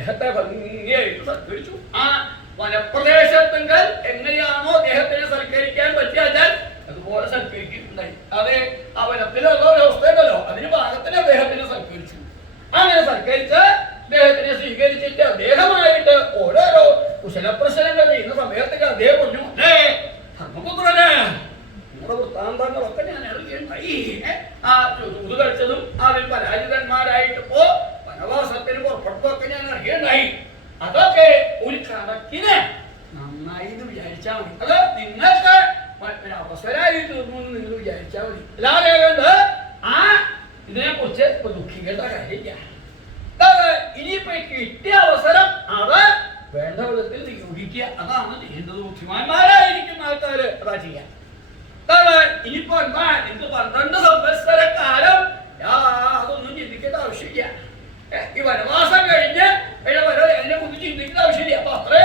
അദ്ദേഹത്തെ ഭംഗിയായിട്ട് സൽക്കരിച്ചു. ആ വനപ്രദേശത്തെങ്കിൽ എങ്ങനെയാണോ അദ്ദേഹത്തിനെ സൽക്കരിക്കാൻ പറ്റിയാൽ അതുപോലെ സൽക്കരിക്കുന്നുണ്ടായി. അതെ, ആ വനത്തിലുള്ള ഒരു അവസ്ഥയുണ്ടല്ലോ, അതിന് ഭാഗത്തിന് അദ്ദേഹത്തിനെ സൽക്കരിച്ചു. അങ്ങനെ സൽക്കരിച്ച് അദ്ദേഹത്തിനെ സ്വീകരിച്ചിട്ട് അദ്ദേഹമായിട്ട് ഓരോരോ കുശലപ്രശ്നങ്ങൾ ചെയ്യുന്ന സമയത്തേക്ക് അദ്ദേഹം പറഞ്ഞു, ധർമ്മപുത്രനെ, നിങ്ങളുടെ വൃത്താന്തങ്ങളൊക്കെ ഞാൻ അറിയുണ്ടായി. ആ ചൂത് കളിച്ചതും അതിൽ പരാജിതന്മാരായിട്ടിപ്പോ വനവാസത്തിന് പുറപ്പെട്ടതൊക്കെ ഞാൻ അറിയുണ്ടായി. അതൊക്കെ ഒരു കണക്കിന് നന്നായി എന്ന് വിചാരിച്ചാൽ മതി. അത് നിങ്ങൾക്ക് അവസരമായി തീർന്നു എന്ന് നിങ്ങൾ വിചാരിച്ചാൽ മതി. അല്ലാതെ ആ ഇതിനെ കുറിച്ച് ഇപ്പൊ ദുഃഖിക്കേണ്ട കാര്യമില്ല. ഇനിയിപ്പോ കിട്ടിയ അവസരം അത് വേണ്ട വിധത്തിൽ നിയോഗിക്കുക, അതാണ് ചെയ്യേണ്ടത്. ബുദ്ധിമാന്മാരായിരിക്കുന്ന ആൾക്കാര് അതാ ചെയ്യാം. ഇനിയിപ്പോ എന്താ, നിങ്ങൾക്ക് 12 സംവത്സര കാലം അതൊന്നും ചിന്തിക്കേണ്ട ആവശ്യമില്ല. ഈ വനവാസം കഴിഞ്ഞ് അതിനെ കുറിച്ച് ചിന്തിക്കേണ്ട ആവശ്യമില്ല. അപ്പൊ അത്രയും